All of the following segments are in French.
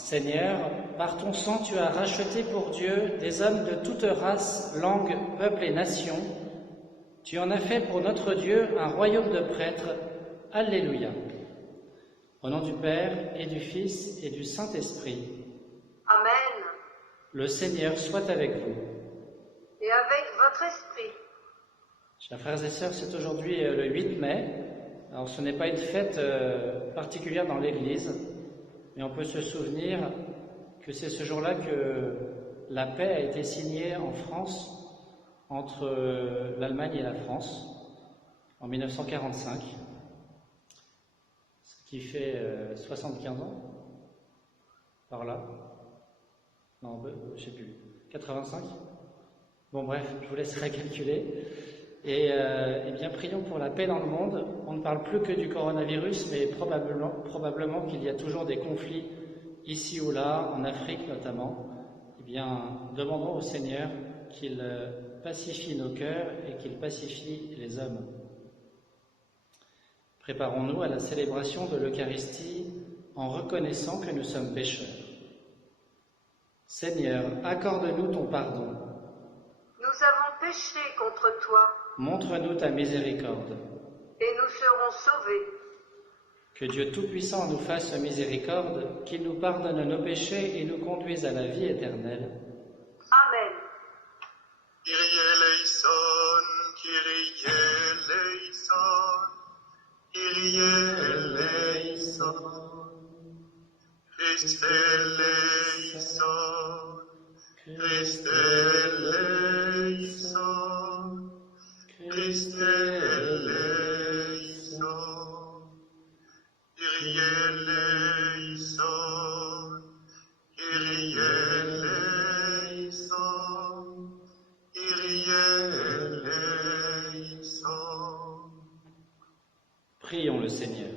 Seigneur, par ton sang tu as racheté pour Dieu des hommes de toute race, langue, peuple et nation. Tu en as fait pour notre Dieu un royaume de prêtres. Alléluia. Au nom du Père et du Fils et du Saint-Esprit. Amen. Le Seigneur soit avec vous. Et avec votre esprit. Chers frères et sœurs, c'est aujourd'hui le 8 mai. Alors ce n'est pas une fête particulière dans l'Église, mais on peut se souvenir que c'est ce jour-là que la paix a été signée en France entre l'Allemagne et la France en 1945, ce qui fait 75 ans, par là. Non, je sais plus, 85. Bon bref, je vous laisserai calculer. Et bien, prions pour la paix dans le monde. On ne parle plus que du coronavirus, mais probablement qu'il y a toujours des conflits ici ou là, en Afrique notamment. Eh bien, demandons au Seigneur qu'il pacifie nos cœurs et qu'il pacifie les hommes. Préparons-nous à la célébration de l'Eucharistie en reconnaissant que nous sommes pécheurs. Seigneur, accorde-nous ton pardon. Nous avons péché contre toi. Montre-nous ta miséricorde. Et nous serons sauvés. Que Dieu Tout-Puissant nous fasse miséricorde, qu'il nous pardonne nos péchés et nous conduise à la vie éternelle. Amen. Kyrie eleison, Kyrie eleison, Kyrie eleison, Christe eleison, Christe eleison, Christe eleison, Kyrie eleison, Kyrie eleison, Kyrie eleison. Prions le Seigneur.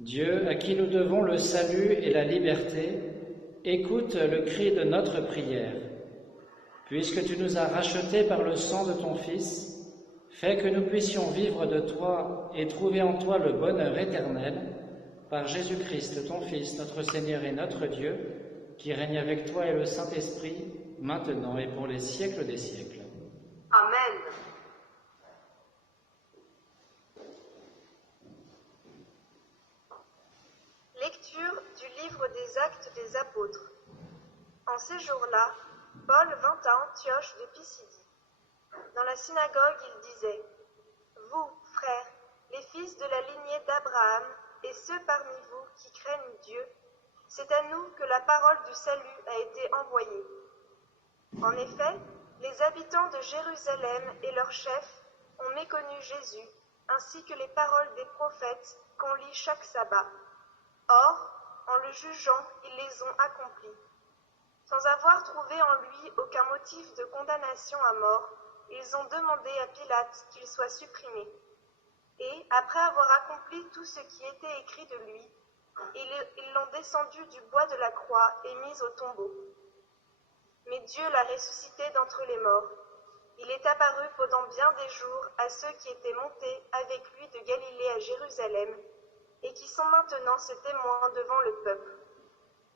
Dieu, à qui nous devons le salut et la liberté, écoute le cri de notre prière. Puisque tu nous as rachetés par le sang de ton Fils, fais que nous puissions vivre de toi et trouver en toi le bonheur éternel, par Jésus-Christ, ton Fils, notre Seigneur et notre Dieu, qui règne avec toi et le Saint-Esprit, maintenant et pour les siècles des siècles. Amen. Lecture du livre des Actes des Apôtres. En ces jours-là, Paul vint à Antioche de Pisidie. Dans la synagogue, il disait : « Vous, frères, les fils de la lignée d'Abraham, et ceux parmi vous qui craignent Dieu, c'est à nous que la parole du salut a été envoyée. En effet, les habitants de Jérusalem et leurs chefs ont méconnu Jésus, ainsi que les paroles des prophètes qu'on lit chaque sabbat. Or, en le jugeant, ils les ont accomplies. Sans avoir trouvé en lui aucun motif de condamnation à mort, ils ont demandé à Pilate qu'il soit supprimé. Et, après avoir accompli tout ce qui était écrit de lui, ils l'ont descendu du bois de la croix et mis au tombeau. Mais Dieu l'a ressuscité d'entre les morts. Il est apparu pendant bien des jours à ceux qui étaient montés avec lui de Galilée à Jérusalem, et qui sont maintenant ses témoins devant le peuple.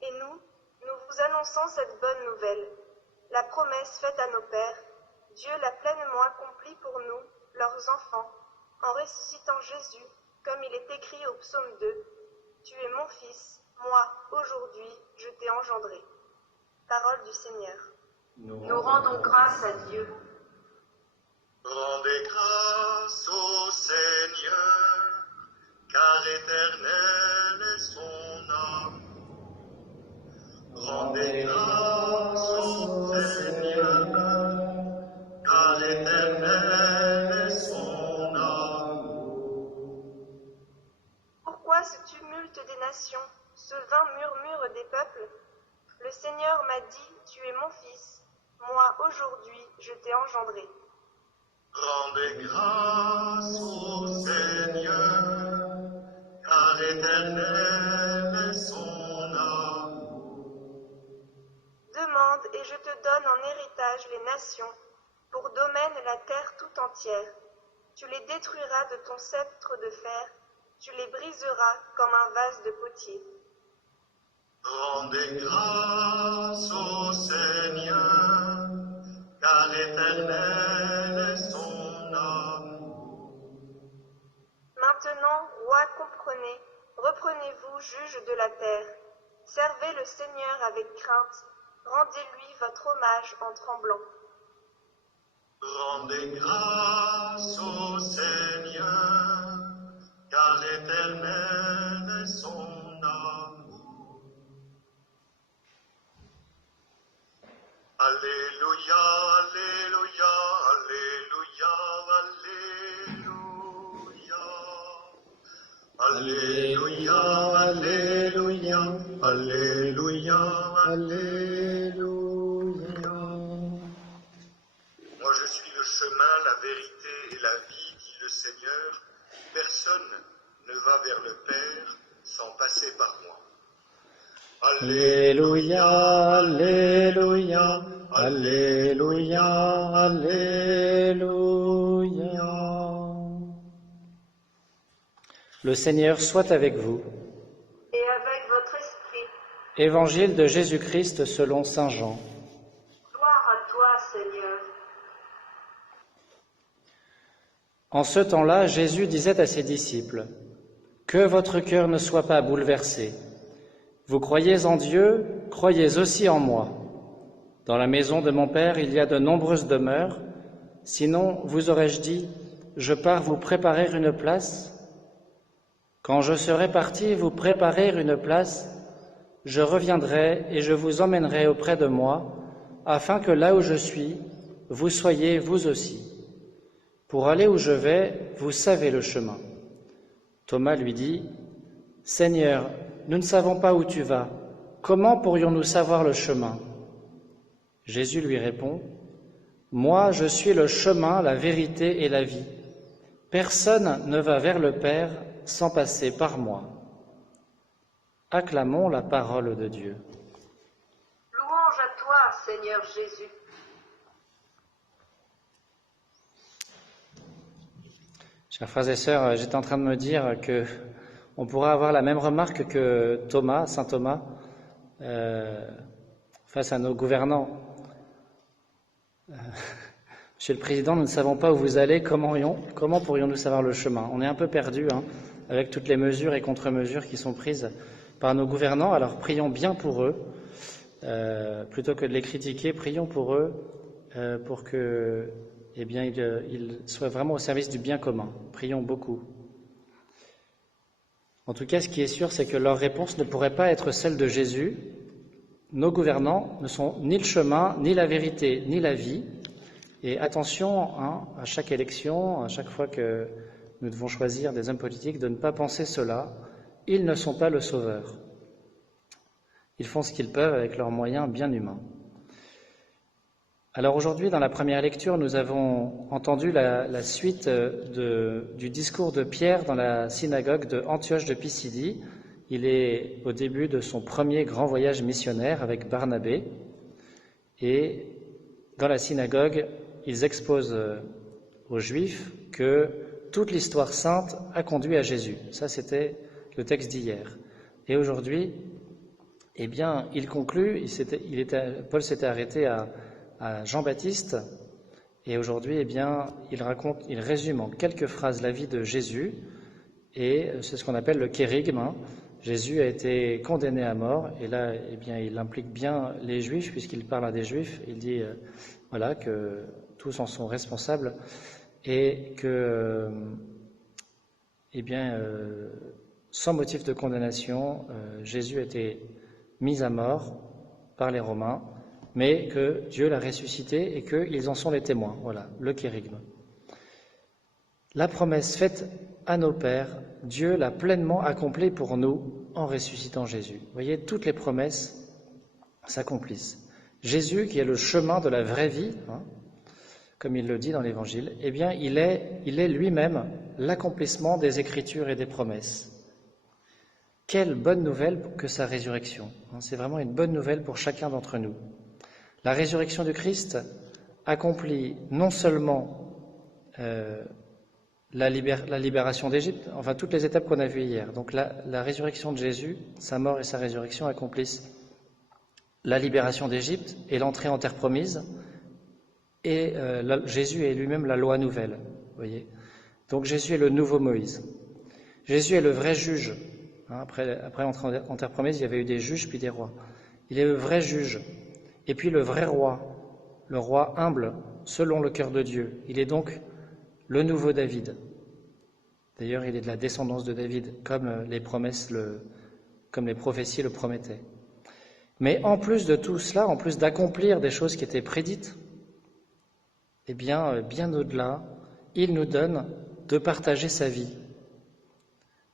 Et nous vous annonçons cette bonne nouvelle. La promesse faite à nos pères, Dieu l'a pleinement accomplie pour nous, leurs enfants, en ressuscitant Jésus, comme il est écrit au psaume 2, « Tu es mon fils, moi, aujourd'hui, je t'ai engendré. » Parole du Seigneur. Nous rendons grâce à Dieu. Rendez grâce au Seigneur, car éternel est son amour. Rendez grâce au Seigneur, car éternel est son amour. Pourquoi ce tumulte des nations, ce vain murmure des peuples ? Le Seigneur m'a dit, tu es mon fils, moi aujourd'hui je t'ai engendré. Rendez grâce au Seigneur, car éternel est son amour. Demande et je te donne en héritage les nations, pour domaine la terre tout entière. Tu les détruiras de ton sceptre de fer, tu les briseras comme un vase de potier. Rendez grâce au Seigneur, car éternel est son amour. Maintenant, roi, comprenez, reprenez-vous, juge de la terre. Servez le Seigneur avec crainte, rendez-lui votre hommage en tremblant. Rendez grâce au Seigneur, car éternel est son amour. Alléluia, alléluia, alléluia, alléluia. Alléluia, alléluia, alléluia. Moi je suis le chemin, la vérité et la vie, dit le Seigneur. Personne ne va vers le Père sans passer par moi. Alléluia, alléluia, alléluia, alléluia. Le Seigneur soit avec vous. Et avec votre esprit. Évangile de Jésus-Christ selon saint Jean. Gloire à toi, Seigneur. En ce temps-là, Jésus disait à ses disciples, « Que votre cœur ne soit pas bouleversé. Vous croyez en Dieu, croyez aussi en moi. Dans la maison de mon Père, il y a de nombreuses demeures. Sinon, vous aurais-je dit, je pars vous préparer une place. Quand je serai parti vous préparer une place, je reviendrai et je vous emmènerai auprès de moi, afin que là où je suis, vous soyez vous aussi. Pour aller où je vais, vous savez le chemin. » Thomas lui dit, « Seigneur, nous ne savons pas où tu vas. Comment pourrions-nous savoir le chemin ?» Jésus lui répond, « Moi, je suis le chemin, la vérité et la vie. Personne ne va vers le Père sans passer par moi. » Acclamons la parole de Dieu. Louange à toi, Seigneur Jésus. Chers frères et sœurs, j'étais en train de me dire que on pourrait avoir la même remarque que Thomas, saint Thomas, face à nos gouvernants. Monsieur le Président, nous ne savons pas où vous allez, comment pourrions-nous savoir le chemin? On est un peu perdus avec toutes les mesures et contre-mesures qui sont prises par nos gouvernants, alors prions bien pour eux, plutôt que de les critiquer, prions pour eux, pour que ils soient vraiment au service du bien commun. Prions beaucoup. En tout cas, ce qui est sûr, c'est que leur réponse ne pourrait pas être celle de Jésus. Nos gouvernants ne sont ni le chemin, ni la vérité, ni la vie. Et attention, à chaque élection, à chaque fois que nous devons choisir des hommes politiques, de ne pas penser cela. Ils ne sont pas le sauveur. Ils font ce qu'ils peuvent avec leurs moyens bien humains. Alors aujourd'hui, dans la première lecture, nous avons entendu la suite du discours de Pierre dans la synagogue de Antioche de Pisidie. Il est au début de son premier grand voyage missionnaire avec Barnabé. Et dans la synagogue, ils exposent aux Juifs que toute l'histoire sainte a conduit à Jésus. Ça, c'était le texte d'hier. Et aujourd'hui, il conclut, Paul s'était arrêté à Jean-Baptiste, et aujourd'hui, il résume en quelques phrases la vie de Jésus, et c'est ce qu'on appelle le kérygme. Jésus a été condamné à mort, et là, il implique bien les Juifs, puisqu'il parle à des Juifs. Il dit, que tous en sont responsables, et que, sans motif de condamnation, Jésus a été mis à mort par les Romains, mais que Dieu l'a ressuscité et qu'ils en sont les témoins. Voilà, le kérygme. La promesse faite à nos pères, Dieu l'a pleinement accomplie pour nous en ressuscitant Jésus. Vous voyez, toutes les promesses s'accomplissent. Jésus, qui est le chemin de la vraie vie, comme il le dit dans l'Évangile, il est lui-même l'accomplissement des Écritures et des promesses. Quelle bonne nouvelle que sa résurrection. C'est vraiment une bonne nouvelle pour chacun d'entre nous. La résurrection du Christ accomplit non seulement la libération d'Égypte, enfin toutes les étapes qu'on a vues hier. Donc la résurrection de Jésus, sa mort et sa résurrection accomplissent la libération d'Égypte et l'entrée en terre promise, et Jésus est lui-même la loi nouvelle, vous voyez. Donc Jésus est le nouveau Moïse. Jésus est le vrai juge. Après l'entrée en terre promise, il y avait eu des juges puis des rois. Il est le vrai juge. Et puis le vrai roi, le roi humble, selon le cœur de Dieu. Il est donc le nouveau David. D'ailleurs, il est de la descendance de David, comme les promesses, comme les prophéties le promettaient. Mais en plus de tout cela, en plus d'accomplir des choses qui étaient prédites, eh bien au-delà, il nous donne de partager sa vie.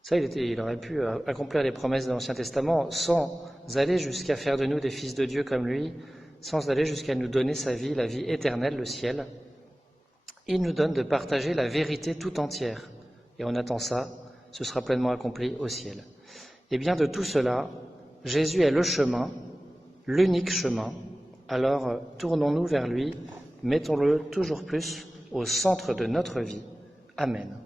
Ça, il aurait pu accomplir les promesses de l'Ancien Testament sans aller jusqu'à faire de nous des fils de Dieu comme lui, sans aller jusqu'à nous donner sa vie, la vie éternelle, le ciel. Il nous donne de partager la vérité tout entière. Et on attend ça, ce sera pleinement accompli au ciel. Et bien de tout cela, Jésus est le chemin, l'unique chemin. Alors tournons-nous vers lui, mettons-le toujours plus au centre de notre vie. Amen.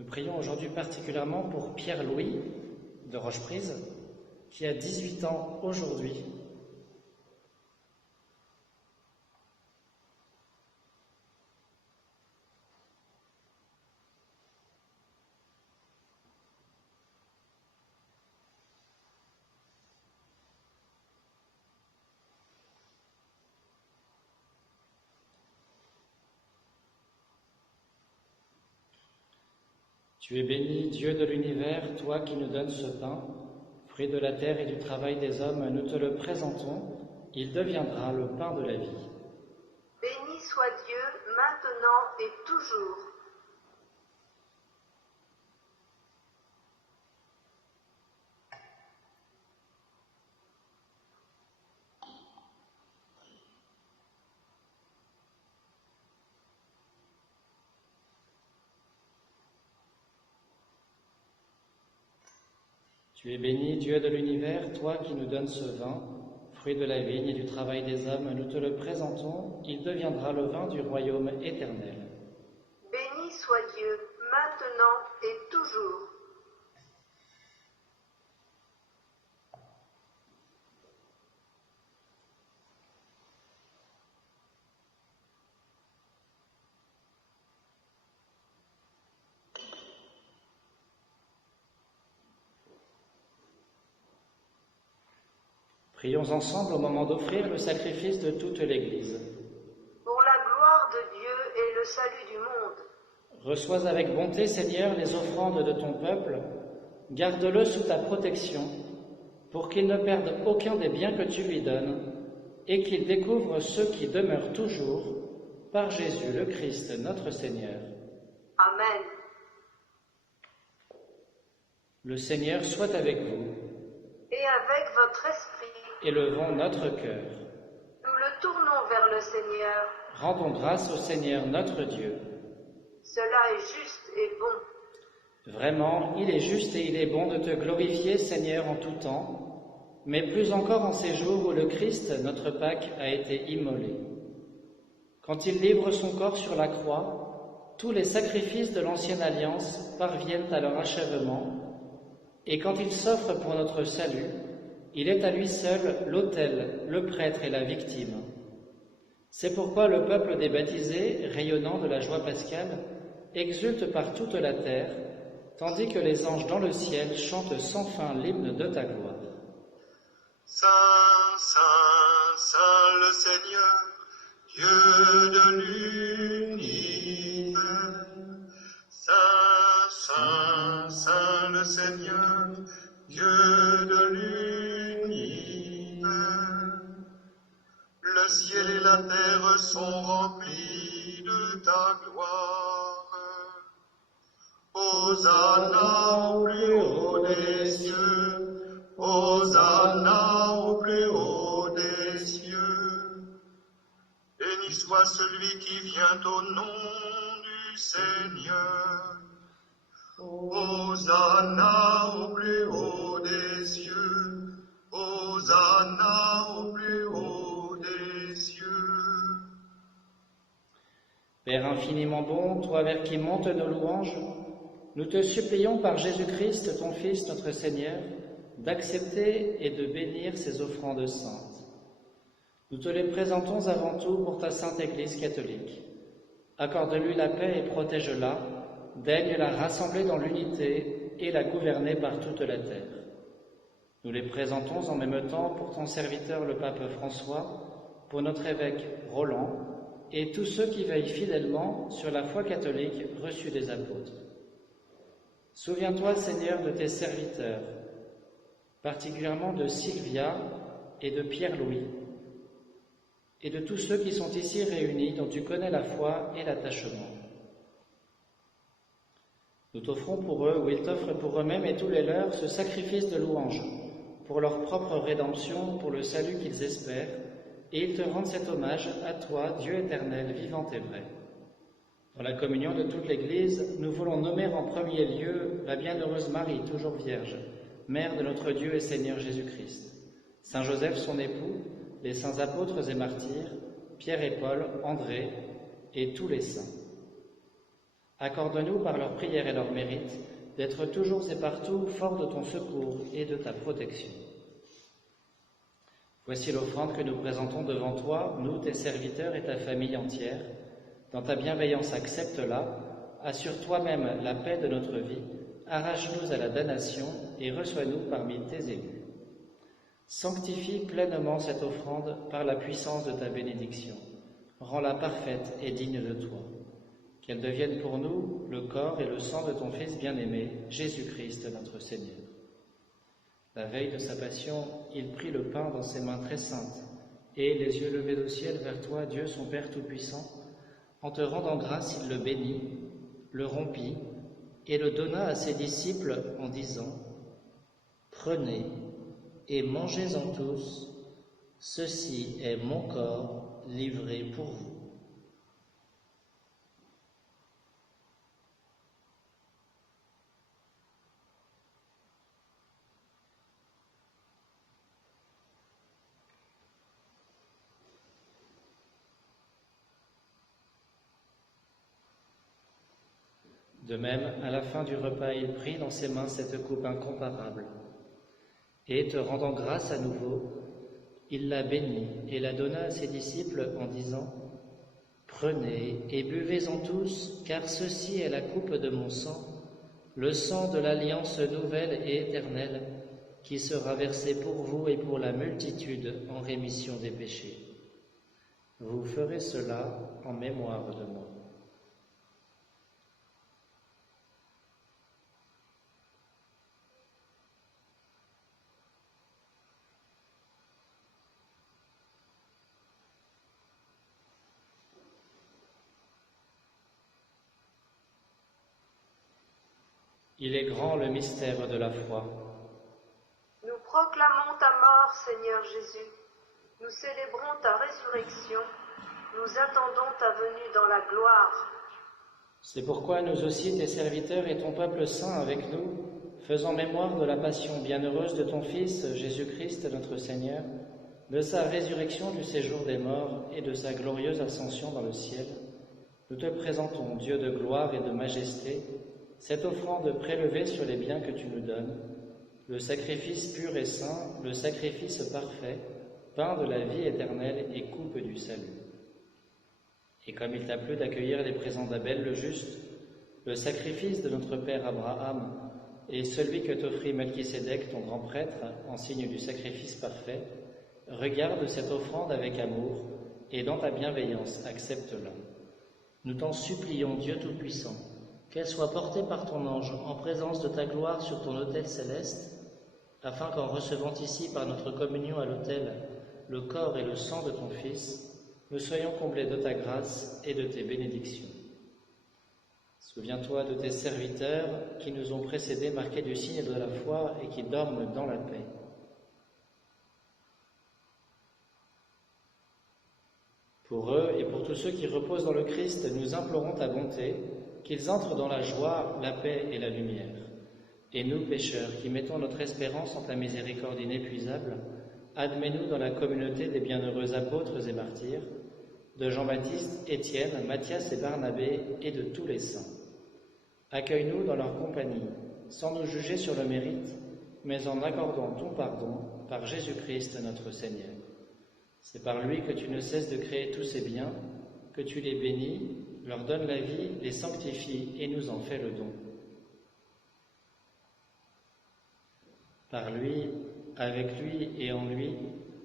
Nous prions aujourd'hui particulièrement pour Pierre-Louis de Rocheprise, qui a 18 ans aujourd'hui. Tu es béni, Dieu de l'univers, toi qui nous donnes ce pain, fruit de la terre et du travail des hommes, nous te le présentons, il deviendra le pain de la vie. Béni soit Dieu, maintenant et toujours. Tu es béni, Dieu de l'univers, toi qui nous donnes ce vin, fruit de la vigne et du travail des hommes, nous te le présentons, il deviendra le vin du royaume éternel. Béni soit Dieu, maintenant et toujours. Prions ensemble au moment d'offrir le sacrifice de toute l'Église. Pour la gloire de Dieu et le salut du monde. Reçois avec bonté, Seigneur, les offrandes de ton peuple, garde-le sous ta protection, pour qu'il ne perde aucun des biens que tu lui donnes, et qu'il découvre ceux qui demeurent toujours, par Jésus le Christ, notre Seigneur. Amen. Le Seigneur soit avec vous. Et avec votre esprit. Élevons notre cœur. Nous le tournons vers le Seigneur. Rendons grâce au Seigneur notre Dieu. Cela est juste et bon. Vraiment, il est juste et il est bon de te glorifier, Seigneur, en tout temps, mais plus encore en ces jours où le Christ, notre Pâque, a été immolé. Quand il livre son corps sur la croix, tous les sacrifices de l'ancienne alliance parviennent à leur achèvement, et quand il s'offre pour notre salut, il est à lui seul l'autel, le prêtre et la victime. C'est pourquoi le peuple des baptisés, rayonnant de la joie pascale, exulte par toute la terre, tandis que les anges dans le ciel chantent sans fin l'hymne de ta gloire. Saint, Saint, Saint le Seigneur, Dieu de l'univers. Saint, Saint, Saint le Seigneur, Dieu de l'univers. Le ciel et la terre sont remplis de ta gloire. Hosanna au plus haut des cieux, Hosanna au plus haut des cieux. Béni Béni soit celui qui vient au nom du Seigneur. Hosanna au plus haut des cieux. Hosanna au plus haut des cieux. Père infiniment bon, toi vers qui montent nos louanges, nous te supplions par Jésus-Christ, ton Fils, notre Seigneur, d'accepter et de bénir ces offrandes saintes. Nous te les présentons avant tout pour ta sainte Église catholique. Accorde-lui la paix et protège-la, daigne la rassembler dans l'unité et la gouverner par toute la terre. Nous les présentons en même temps pour ton serviteur le pape François, pour notre évêque Roland, et tous ceux qui veillent fidèlement sur la foi catholique reçue des apôtres. Souviens-toi, Seigneur, de tes serviteurs, particulièrement de Sylvia et de Pierre-Louis, et de tous ceux qui sont ici réunis, dont tu connais la foi et l'attachement. Nous t'offrons pour eux, ou ils t'offrent pour eux-mêmes et tous les leurs, ce sacrifice de louange, pour leur propre rédemption, pour le salut qu'ils espèrent, et ils te rendent cet hommage à toi, Dieu éternel, vivant et vrai. Dans la communion de toute l'Église, nous voulons nommer en premier lieu la bienheureuse Marie, toujours vierge, mère de notre Dieu et Seigneur Jésus-Christ, Saint Joseph son époux, les saints apôtres et martyrs, Pierre et Paul, André et tous les saints. Accorde-nous par leurs prières et leurs mérites d'être toujours et partout forts de ton secours et de ta protection. Voici l'offrande que nous présentons devant toi, nous, tes serviteurs et ta famille entière. Dans ta bienveillance, accepte-la, assure toi-même la paix de notre vie, arrache-nous à la damnation et reçois-nous parmi tes élus. Sanctifie pleinement cette offrande par la puissance de ta bénédiction. Rends-la parfaite et digne de toi. Qu'elle devienne pour nous le corps et le sang de ton Fils bien-aimé, Jésus-Christ notre Seigneur. La veille de sa passion, il prit le pain dans ses mains très saintes, et, les yeux levés au ciel vers toi, Dieu son Père Tout-Puissant, en te rendant grâce, il le bénit, le rompit, et le donna à ses disciples en disant « Prenez et mangez-en tous, ceci est mon corps livré pour vous. » De même, à la fin du repas, il prit dans ses mains cette coupe incomparable, et, te rendant grâce à nouveau, il la bénit et la donna à ses disciples en disant « Prenez et buvez-en tous, car ceci est la coupe de mon sang, le sang de l'alliance nouvelle et éternelle, qui sera versé pour vous et pour la multitude en rémission des péchés. Vous ferez cela en mémoire de moi. » Il est grand le mystère de la foi. Nous proclamons ta mort, Seigneur Jésus. Nous célébrons ta résurrection. Nous attendons ta venue dans la gloire. C'est pourquoi nous aussi, tes serviteurs et ton peuple saint avec nous, faisant mémoire de la passion bienheureuse de ton Fils, Jésus-Christ notre Seigneur, de sa résurrection du séjour des morts et de sa glorieuse ascension dans le ciel, nous te présentons, Dieu de gloire et de majesté, cette offrande prélevée sur les biens que tu nous donnes, le sacrifice pur et saint, le sacrifice parfait, pain de la vie éternelle et coupe du salut. Et comme il t'a plu d'accueillir les présents d'Abel le juste, le sacrifice de notre père Abraham et celui que t'offrit Melchisédek, ton grand prêtre, en signe du sacrifice parfait, regarde cette offrande avec amour et dans ta bienveillance accepte-la. Nous t'en supplions, Dieu Tout-Puissant, qu'elle soit portée par ton ange en présence de ta gloire sur ton autel céleste, afin qu'en recevant ici par notre communion à l'autel le corps et le sang de ton Fils, nous soyons comblés de ta grâce et de tes bénédictions. Souviens-toi de tes serviteurs qui nous ont précédés marqués du signe de la foi et qui dorment dans la paix. Pour eux et pour tous ceux qui reposent dans le Christ, nous implorons ta bonté, qu'ils entrent dans la joie, la paix et la lumière. Et nous, pécheurs, qui mettons notre espérance en ta miséricorde inépuisable, admets-nous dans la communauté des bienheureux apôtres et martyrs, de Jean-Baptiste, Étienne, Matthias et Barnabé, et de tous les saints. Accueille-nous dans leur compagnie, sans nous juger sur le mérite, mais en accordant ton pardon par Jésus-Christ notre Seigneur. C'est par lui que tu ne cesses de créer tous ces biens, que tu les bénis, leur donnes la vie, les sanctifies et nous en fais le don. Par lui, avec lui et en lui,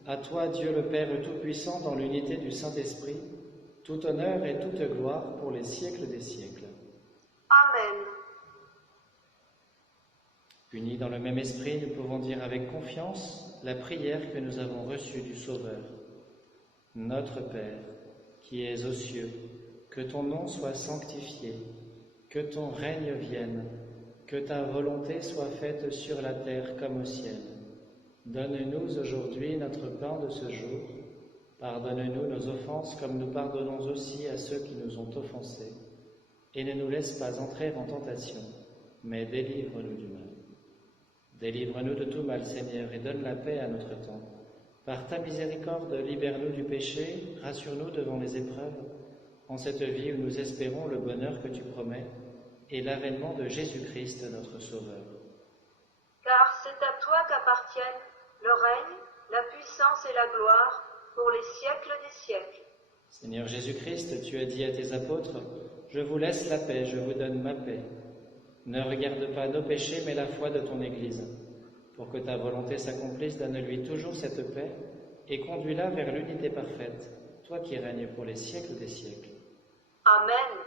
à toi, Dieu le Père Tout-Puissant, dans l'unité du Saint-Esprit, tout honneur et toute gloire pour les siècles des siècles. Amen. Unis dans le même esprit, nous pouvons dire avec confiance la prière que nous avons reçue du Sauveur. Notre Père, qui es aux cieux, que ton nom soit sanctifié, que ton règne vienne, que ta volonté soit faite sur la terre comme au ciel. Donne-nous aujourd'hui notre pain de ce jour. Pardonne-nous nos offenses comme nous pardonnons aussi à ceux qui nous ont offensés. Et ne nous laisse pas entrer en tentation, mais délivre-nous du mal. Délivre-nous de tout mal, Seigneur, et donne la paix à notre temps. Par ta miséricorde, libère-nous du péché, rassure-nous devant les épreuves, en cette vie où nous espérons le bonheur que tu promets et l'avènement de Jésus-Christ, notre Sauveur. Car c'est à toi qu'appartiennent le règne, la puissance et la gloire pour les siècles des siècles. Seigneur Jésus-Christ, tu as dit à tes apôtres, « Je vous laisse la paix, je vous donne ma paix. Ne regarde pas nos péchés, mais la foi de ton Église. Pour que ta volonté s'accomplisse, donne-lui toujours cette paix et conduis-la vers l'unité parfaite, toi qui règnes pour les siècles des siècles. Amen.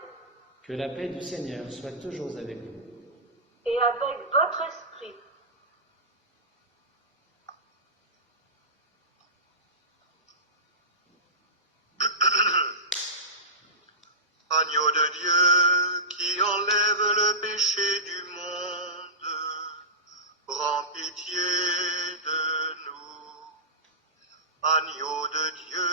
Que la paix du Seigneur soit toujours avec vous. Et avec votre esprit. Agneau de Dieu qui enlève le péché du monde, prends pitié de nous. Agneau de Dieu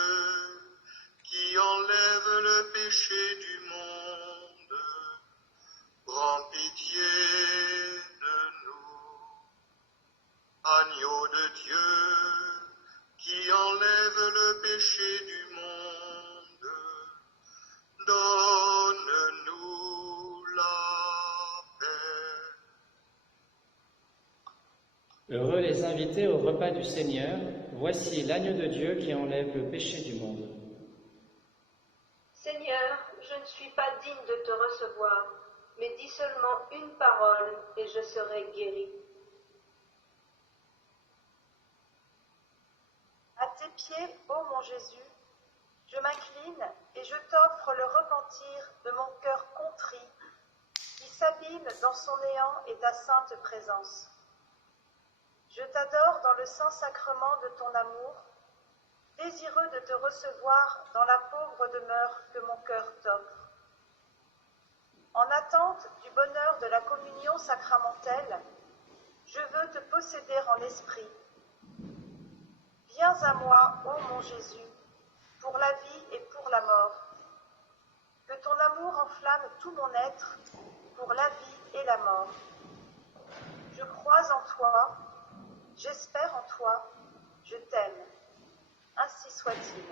qui enlève le péché du monde, prends pitié de nous. Agneau de Dieu qui enlève le péché du monde, donne-nous la paix. Heureux les invités au repas du Seigneur, voici l'agneau de Dieu qui enlève le péché du monde. Seigneur, je ne suis pas digne de te recevoir, mais dis seulement une parole et je serai guéri. À tes pieds, ô mon Jésus, je m'incline et je t'offre le repentir de mon cœur contrit, qui s'abîme dans son néant et ta sainte présence. Je t'adore dans le saint sacrement de ton amour, désireux de te recevoir dans la pauvre demeure que mon cœur t'offre. En attente du bonheur de la communion sacramentelle, je veux te posséder en esprit. Viens à moi, ô mon Jésus, pour la vie et pour la mort. Que ton amour enflamme tout mon être, pour la vie et la mort. Je crois en toi, j'espère en toi, je t'aime. Ainsi soit-il.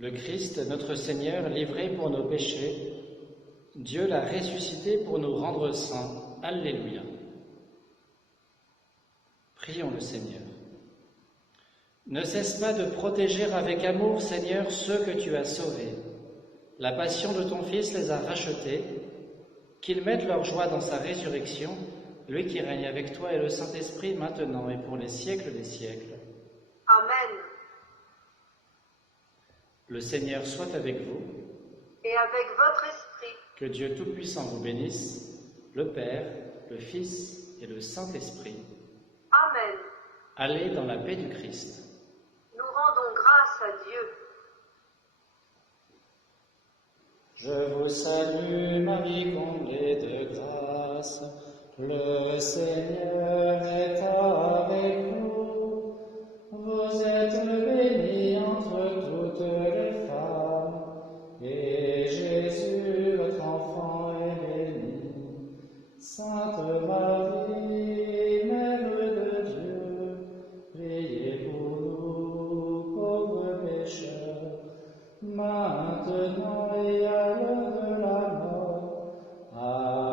Le Christ, notre Seigneur, livré pour nos péchés, Dieu l'a ressuscité pour nous rendre saints. Alléluia. Prions le Seigneur. Ne cesse pas de protéger avec amour, Seigneur, ceux que tu as sauvés. La passion de ton Fils les a rachetés. Qu'ils mettent leur joie dans sa résurrection, lui qui règne avec toi et le Saint-Esprit maintenant et pour les siècles des siècles. Amen. Le Seigneur soit avec vous. Et avec votre esprit. Que Dieu Tout-Puissant vous bénisse, le Père, le Fils et le Saint-Esprit. Amen. Allez dans la paix du Christ. Nous rendons grâce à Dieu. Je vous salue, Marie comblée de grâce. Le Seigneur est avec vous. Vous êtes bénie entre toutes les femmes. Et Jésus, votre enfant, est béni. Sainte Marie, Mère de Dieu, priez pour nous, pauvres pécheurs, maintenant et à l'heure de la mort. Amen.